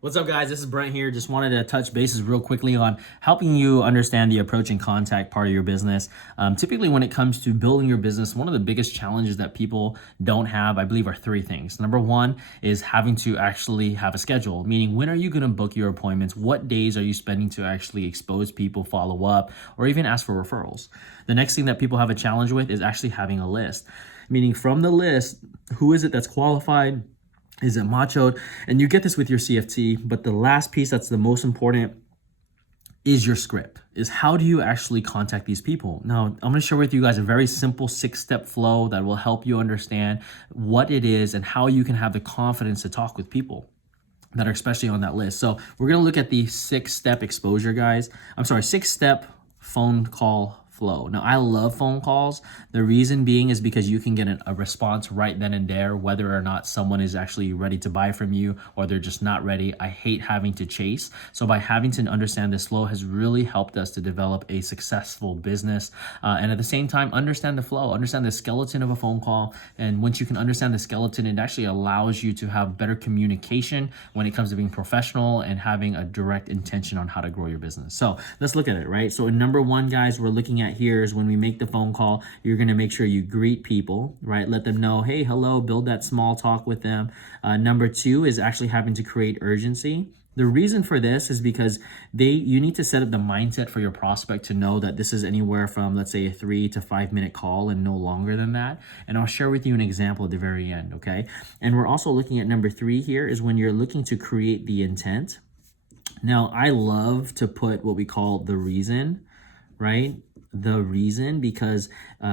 What's up, guys? This is Brent here. Just wanted to touch bases real quickly on helping you understand the approach and contact part of your business. Typically, when it comes to building your business, one of the biggest challenges that people don't have, I believe, are three things. Number one is having to actually have a schedule, meaning when are you going to book your appointments? What days are you spending to actually expose people, follow up, or even ask for referrals? The next thing that people have a challenge with is actually having a list, meaning from the list, who is it that's qualified? Is it machoed? And you get this with your CFT, but the last piece that's the most important is your script, is how do you actually contact these people? Now, I'm gonna share with you guys a very simple 6-step flow that will help you understand what it is and how you can have the confidence to talk with people that are especially on that list. So we're gonna look at the 6-step exposure, guys. 6-step phone call flow. Now, I love phone calls. The reason being is because you can get a response right then and there, whether or not someone is actually ready to buy from you or they're just not ready. I hate having to chase. So by having to understand this flow has really helped us to develop a successful business. And at the same time, understand the flow, understand the skeleton of a phone call. And once you can understand the skeleton, it actually allows you to have better communication when it comes to being professional and having a direct intention on how to grow your business. So let's look at it, right? So in number one, guys, we're looking at here is when we make the phone call, you're going to make sure you greet people, right? Let them know, hey, hello, build that small talk with them. Number two is actually having to create urgency. The reason for this is because you need to set up the mindset for your prospect to know that this is anywhere from, let's say, a 3 to 5 minute call and no longer than that. And I'll share with you an example at the very end, okay? And we're also looking at number three here is when you're looking to create the intent. Now, I love to put what we call the reason, right? The reason, because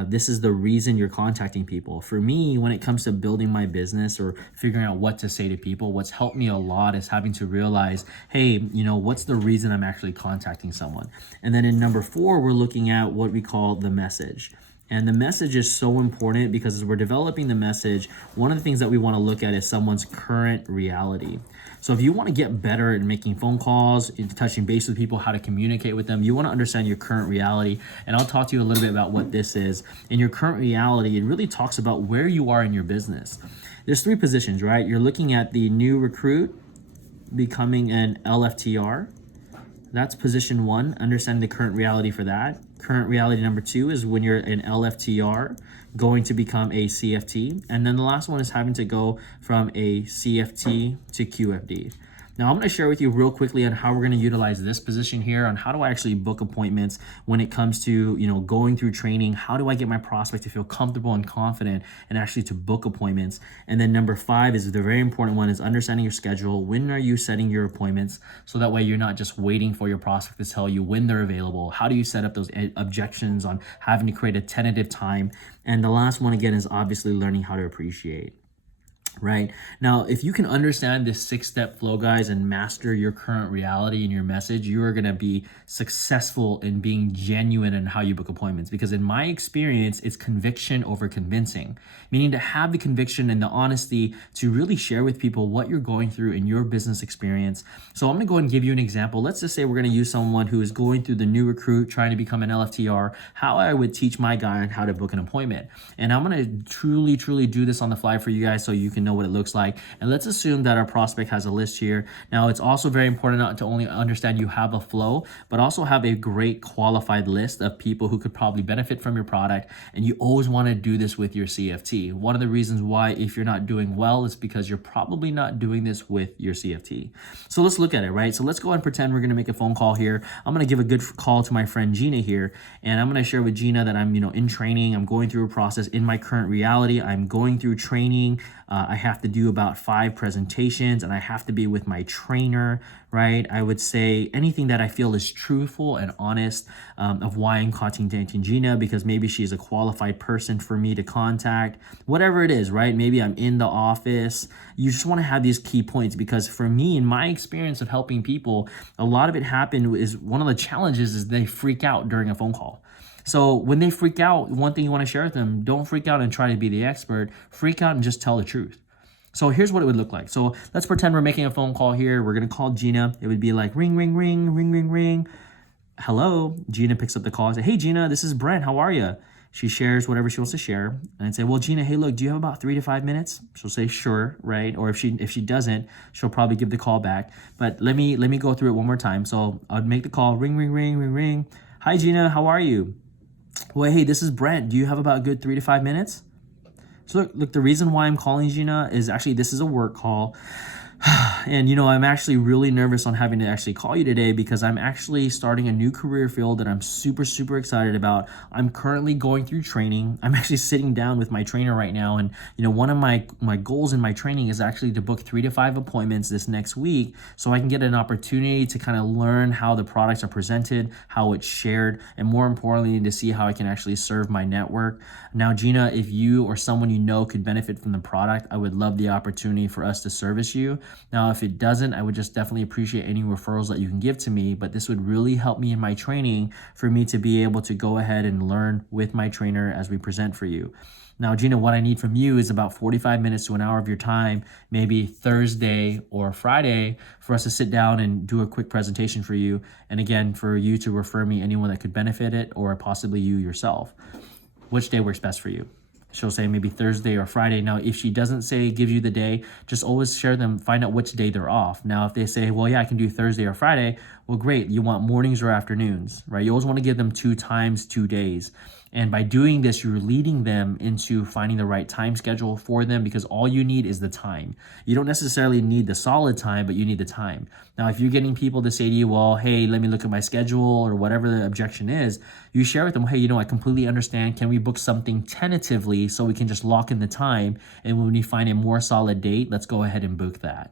this is the reason you're contacting people. For me, when it comes to building my business or figuring out what to say to people, what's helped me a lot is having to realize, hey, what's the reason I'm actually contacting someone? And then in number four, we're looking at what we call the message. And the message is so important because as we're developing the message, one of the things that we want to look at is someone's current reality. So if you want to get better at making phone calls, touching base with people, how to communicate with them, you want to understand your current reality. And I'll talk to you a little bit about what this is. In your current reality, it really talks about where you are in your business. There's three positions, right? You're looking at the new recruit, becoming an LFTR. That's position one, understand the current reality for that. Current reality number two is when you're an LFTR, going to become a CFT. And then the last one is having to go from a CFT to QFD. Now, I'm going to share with you real quickly on how we're going to utilize this position here on how do I actually book appointments when it comes to, going through training. How do I get my prospect to feel comfortable and confident and actually to book appointments? And then number five is the very important one is understanding your schedule. When are you setting your appointments? So that way you're not just waiting for your prospect to tell you when they're available. How do you set up those objections on having to create a tentative time? And the last one, again, is obviously learning how to appreciate. Right now, if you can understand this 6-step flow, guys, and master your current reality and your message, you are going to be successful in being genuine in how you book appointments. Because in my experience, it's conviction over convincing, meaning to have the conviction and the honesty to really share with people what you're going through in your business experience. So I'm going to go ahead and give you an example. Let's just say we're going to use someone who is going through the new recruit, trying to become an LFTR, how I would teach my guy on how to book an appointment. And I'm going to truly do this on the fly for you guys so you can know what it looks like. And let's assume that our prospect has a list here. Now, it's also very important not to only understand you have a flow, but also have a great qualified list of people who could probably benefit from your product. And you always want to do this with your CFT. One of the reasons why, if you're not doing well, is because you're probably not doing this with your CFT. So let's look at it, right? So let's go and pretend we're going to make a phone call here. I'm going to give a good call to my friend Gina here. And I'm going to share with Gina that I'm, in training. I'm going through a process in my current reality. I'm going through training. I have to do about 5 presentations and I have to be with my trainer, right? I would say anything that I feel is truthful and honest of why I'm contacting Gina, because maybe she's a qualified person for me to contact, whatever it is, right? Maybe I'm in the office. You just want to have these key points because for me, in my experience of helping people, a lot of it happened is one of the challenges is they freak out during a phone call. So when they freak out, one thing you want to share with them, don't freak out and try to be the expert. Freak out and just tell the truth. So here's what it would look like. So let's pretend we're making a phone call here. We're going to call Gina. It would be like ring, ring, ring, ring, ring, ring. Hello. Gina picks up the call and says, hey, Gina, this is Brent. How are you? She shares whatever she wants to share, and I'd say, well, Gina, hey, look, do you have about 3 to 5 minutes? She'll say, sure, right? Or if she doesn't, she'll probably give the call back. But let me go through it one more time. So I'd make the call, ring, ring, ring, ring, ring. Hi, Gina, how are you? Well, hey, this is Brent. Do you have about a good 3 to 5 minutes? So look, the reason why I'm calling Gina is actually this is a work call. And I'm actually really nervous on having to actually call you today because I'm actually starting a new career field that I'm super, super excited about. I'm currently going through training. I'm actually sitting down with my trainer right now. And, one of my goals in my training is actually to book 3 to 5 appointments this next week so I can get an opportunity to kind of learn how the products are presented, how it's shared, and more importantly, to see how I can actually serve my network. Now, Gina, if you or someone could benefit from the product, I would love the opportunity for us to service you. Now, if it doesn't, I would just definitely appreciate any referrals that you can give to me, but this would really help me in my training for me to be able to go ahead and learn with my trainer as we present for you. Now, Gina, what I need from you is about 45 minutes to an hour of your time, maybe Thursday or Friday, for us to sit down and do a quick presentation for you. And again, for you to refer me anyone that could benefit it or possibly you yourself. Which day works best for you? She'll say maybe Thursday or Friday. Now, if she doesn't say gives you the day, just always share them, find out which day they're off. Now, if they say, well, yeah, I can do Thursday or Friday, well, great. You want mornings or afternoons, right? You always want to give them 2 times, 2 days. And by doing this, you're leading them into finding the right time schedule for them because all you need is the time. You don't necessarily need the solid time, but you need the time. Now, if you're getting people to say to you, well, hey, let me look at my schedule or whatever the objection is, you share with them, hey, I completely understand. Can we book something tentatively so we can just lock in the time? And when we find a more solid date, let's go ahead and book that.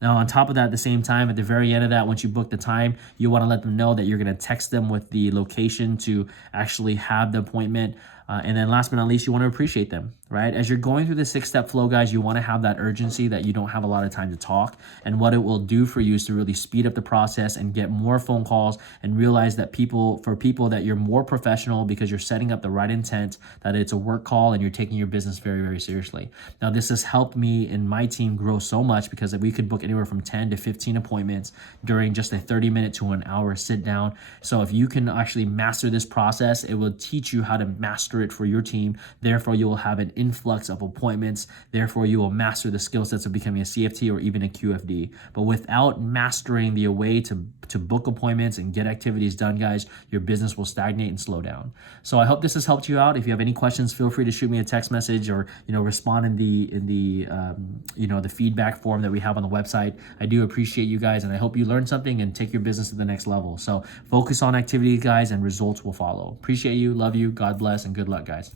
Now, on top of that, at the same time, at the very end of that, once you book the time, you want to let them know that you're going to text them with the location to actually have the appointment. And then last but not least, you want to appreciate them, right? As you're going through the 6-step flow, guys, you want to have that urgency that you don't have a lot of time to talk. And what it will do for you is to really speed up the process and get more phone calls and realize that people that you're more professional because you're setting up the right intent, that it's a work call and you're taking your business very, very seriously. Now, this has helped me and my team grow so much because we could book anywhere from 10 to 15 appointments during just a 30-minute to an hour sit down. So if you can actually master this process, it will teach you how to master it for your team. Therefore, you will have an influx of appointments. Therefore, you will master the skill sets of becoming a CFT or even a QFD. But without mastering the way to book appointments and get activities done, guys, your business will stagnate and slow down. So I hope this has helped you out. If you have any questions, feel free to shoot me a text message or respond in the feedback form that we have on the website. I do appreciate you guys, and I hope you learned something and take your business to the next level. So focus on activity, guys, and results will follow. Appreciate you, love you, God bless, and good luck, guys.